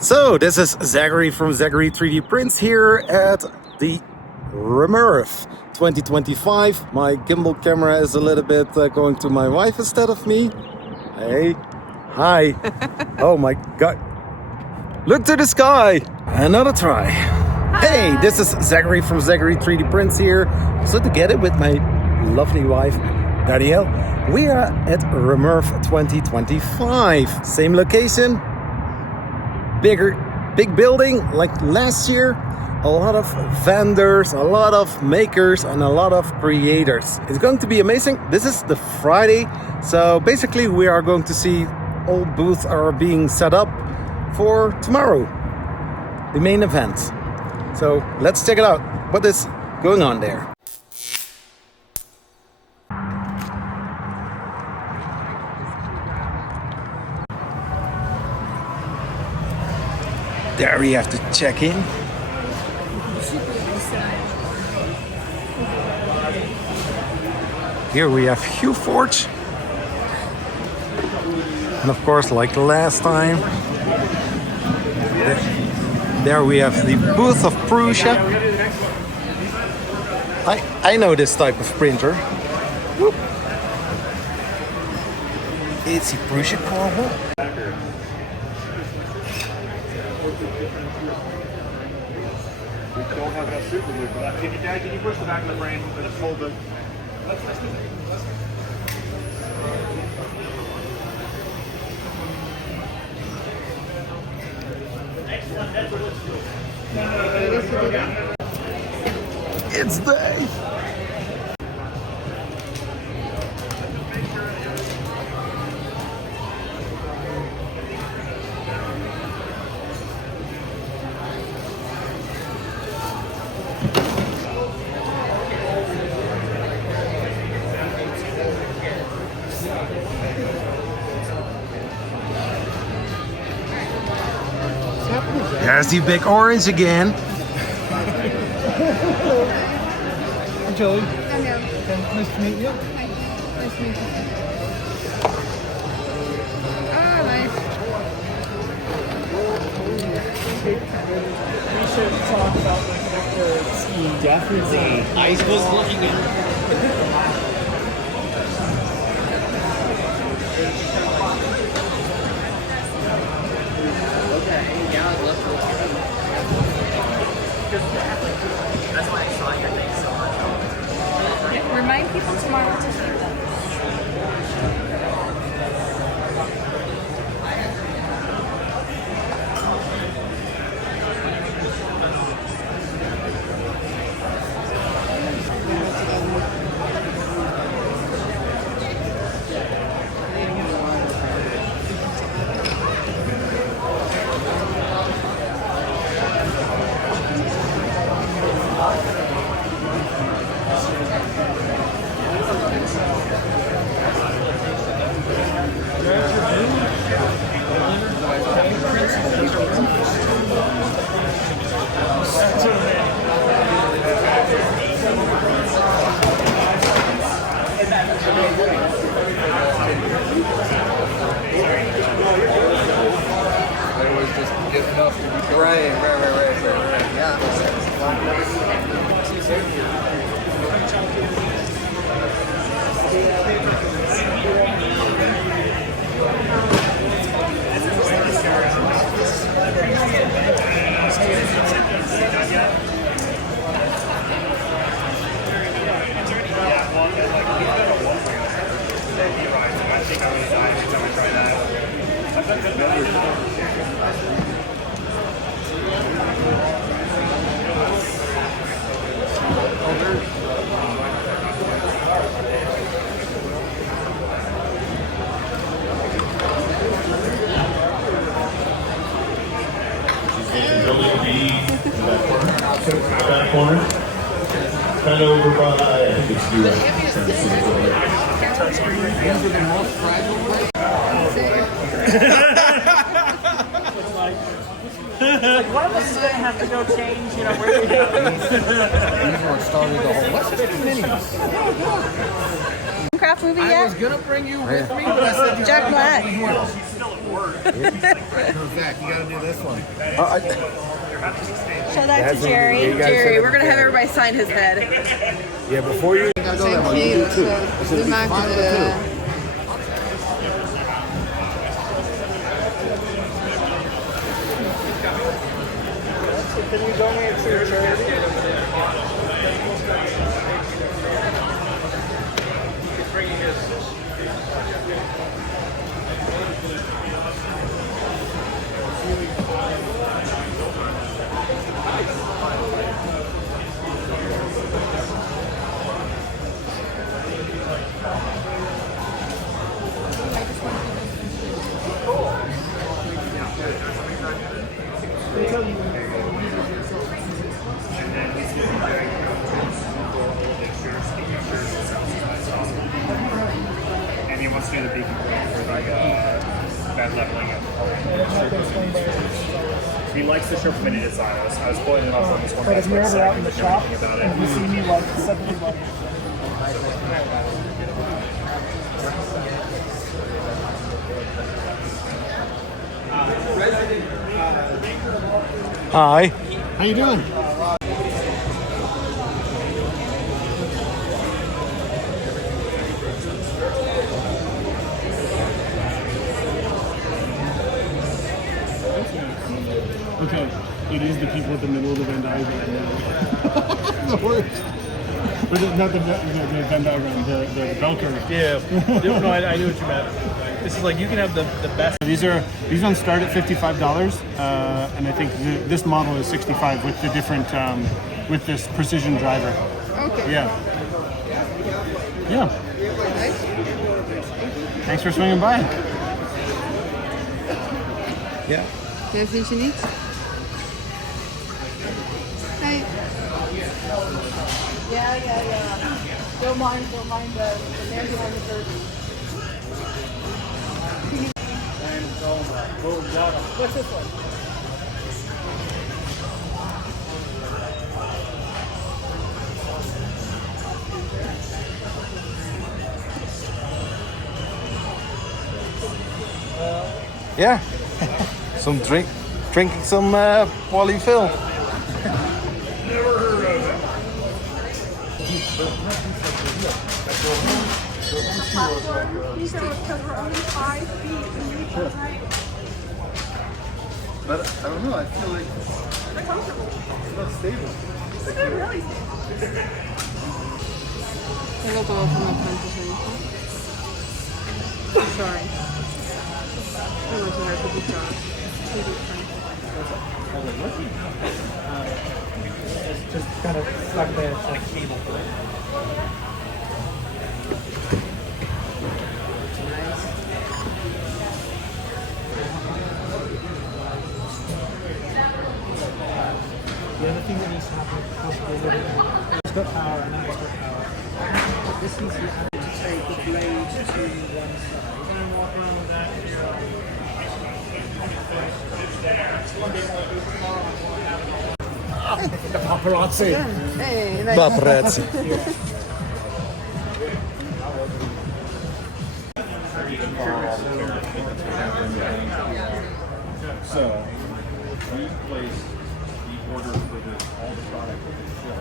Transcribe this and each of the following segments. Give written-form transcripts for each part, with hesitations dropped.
So this is Zachary from Zachary 3D Prints here at the RMRRF 2025. My gimbal camera is a little bit going to my wife instead of me. Hey, hi. Oh my God. Look to the sky. Another try. Hi. Hey, this is Zachary from Zachary 3D Prints here. So together with my lovely wife, Danielle, we are at RMRRF 2025. Same location. Big building like last year. A lot of vendors, a lot of makers, and a lot of creators. It's going to be amazing. This is the Friday, so basically we are going to see all booths are being set up for tomorrow, the main event. So let's check it out. What is going on there? There we have to check in. Here we have Hue Forge. And of course, like last time, there we have the booth of Prusa. I know this type of printer. Whoop. It's a Prusa Core. We don't have enough super glue for that. Dad, can you push the back of the frame and just hold the... Let's do it. Excellent. That's what let's do. It's Dave. There's the big orange again. I'm Joey. I'm Joe. Nice to meet you. Hi. Nice to meet you. Oh, nice. We should talk about the connector scheme, definitely. I was looking at That's why I saw your thing so much. Remind people tomorrow to keep them. Right. Yeah. Back corner. Kind of over by... I think it's you. like, one of us is going to have to go change, you know, where we have Craft movie yet? I was gonna bring you with me, but I said Jack Black. Zach, you gotta do this one. Show that to Jerry. Jerry, we're gonna have everybody sign his head. Yeah, before you go that one, you do two. Zoom out to the... Can you donate to your charity? And he wants to do the beacon for bed leveling. He likes the shirt from Mini Design. I was pulling it off on this one. But if you're ever out in the shop, about and you see me like suddenly like... Hi. How you doing? Okay, it is the people at the middle of the Venn diagram. The worst. But not the Venn diagram, the bell curve. Yeah, no, I knew what you meant. This is like, you can have the best. These ones start at $55, and I think this model is $65 with the different with this precision driver. Okay. Yeah. Yeah. Thanks for swinging by. Yeah. Anything you need? Hey. Yeah. Don't mind the man behind the curtain. What's this one? Yeah. Some drinking some Wally Phil. These are because we're only 5 feet from each other. But I don't know, I feel like They're comfortable. it's not stable. They're really stable. Tego to Sorry. It's just kind of stuck there. It's like cable. The other thing that needs to happen possibly with it, it's got power and it's got power. This needs to take the blade to one side. The paparazzi. Hey, nice. Paparazzi. So we place the order for all the product that we ship.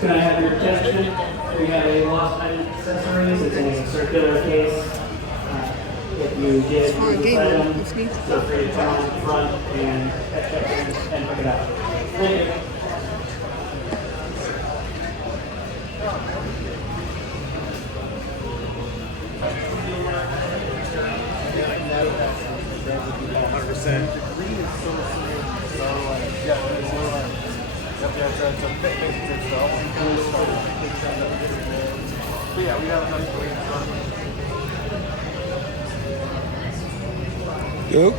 Can I have your attention? We have a lost item accessories. It's in a circular case. If you get this item, feel free to come on the front and pick it up. Thank you. Yo.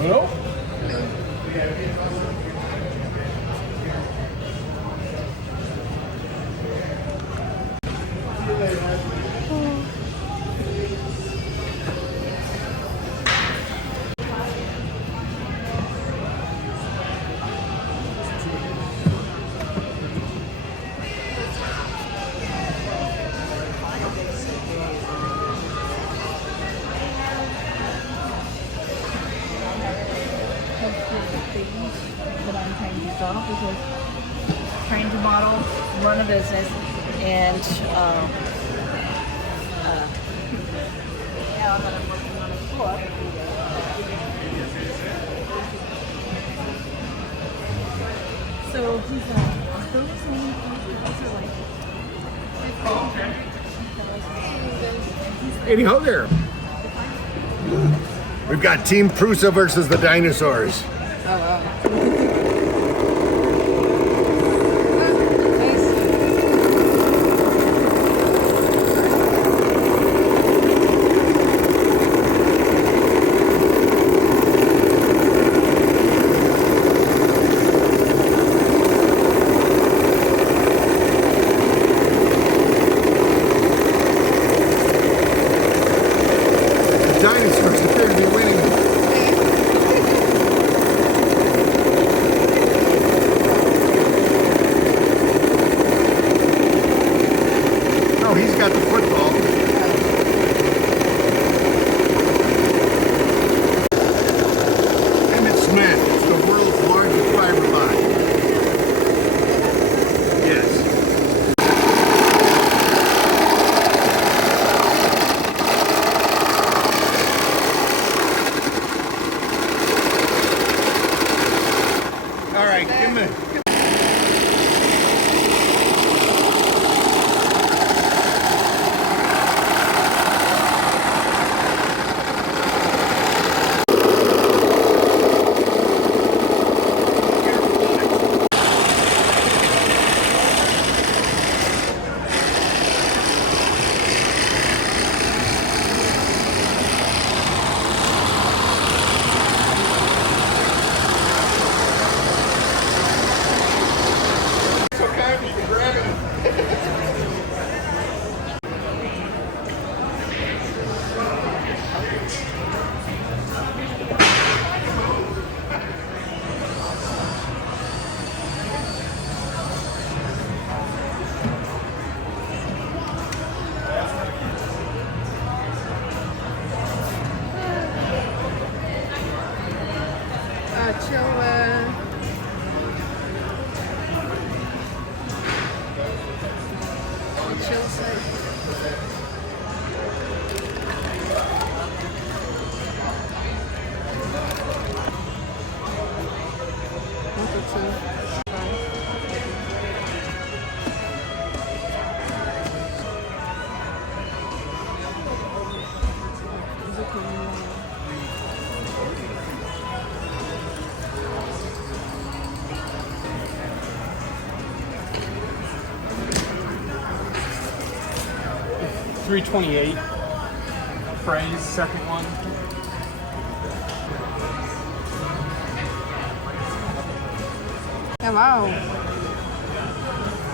Hello? That I'm trying to solve because trying to model, run a business, and now that I'm working on a book. So he's those main things are like. Hey ho there. We've got Team Prusa versus the dinosaurs. Oh wow. The dinosaurs appear to be winning. Oh, he's got the football. Emmett Smith is the world's largest fiberglass. Yes. All right, give me. Chill site. $328. Phrase, second one. Yeah, wow.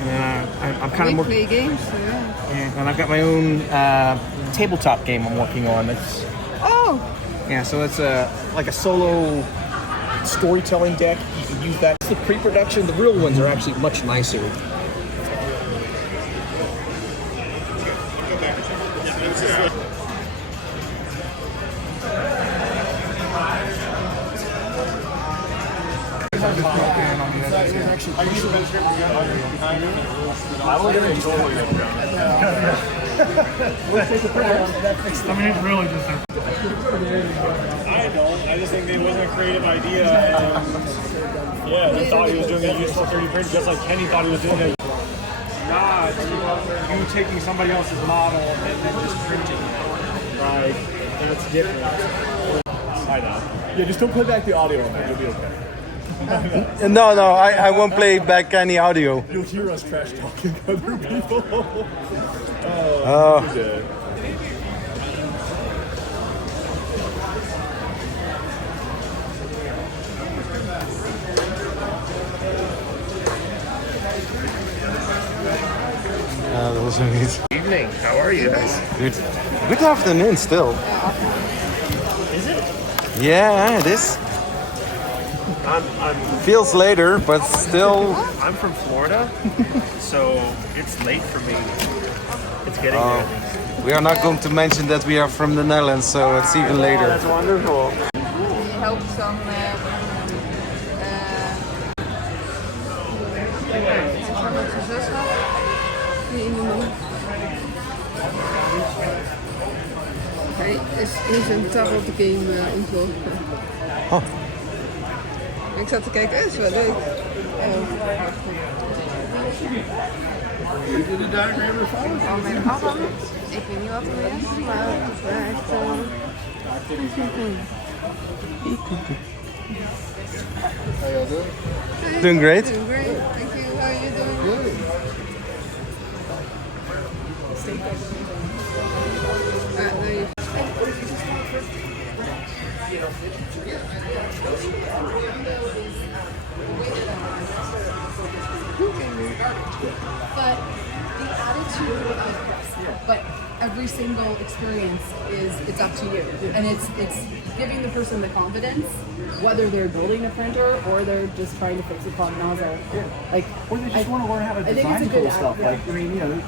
And I'm kind We of play games, so yeah. and I've got my own tabletop game I'm working on. It's Oh! yeah, so it's like a solo storytelling deck. You can use that. It's the pre-production. The real ones are actually much nicer. I mean, it's really just a... I don't. I just think it wasn't a creative idea. Yeah, he thought he was doing a useful 3D print just like Kenny thought he was doing it. Not you taking somebody else's model and then just printing it. Right. And it's different. I know. Yeah, just don't play back the audio on that. You'll be okay. No, I won't play back any audio. You'll hear us trash talking other people. Oh. Good. that also needs. Evening. How are you guys? Good afternoon still. Is it? Yeah, it is. I'm Feels later, but still. I'm from Florida, so it's late for me. It's getting there. We are not going to mention that we are from the Netherlands, so it's even later. That's wonderful. We hope some zus had. Die in de mond. Hij is in zijn tarot game ontworpen. Oh. Ik zat te kijken, is wel leuk. Did the diagram or follow? Van mijn album. Ik weet niet wat het is, maar het is wel echt... How y'all doing? Doing great. Doing great, thank you. How are you doing? Good. But the attitude of but every single experience is it's up to you, and it's giving the person the confidence, whether they're building a printer or they're just trying to fix a clogged nozzle. Like, Or they just want to learn how to I think design it's a good cool stuff. yeah. Like, I mean, you know,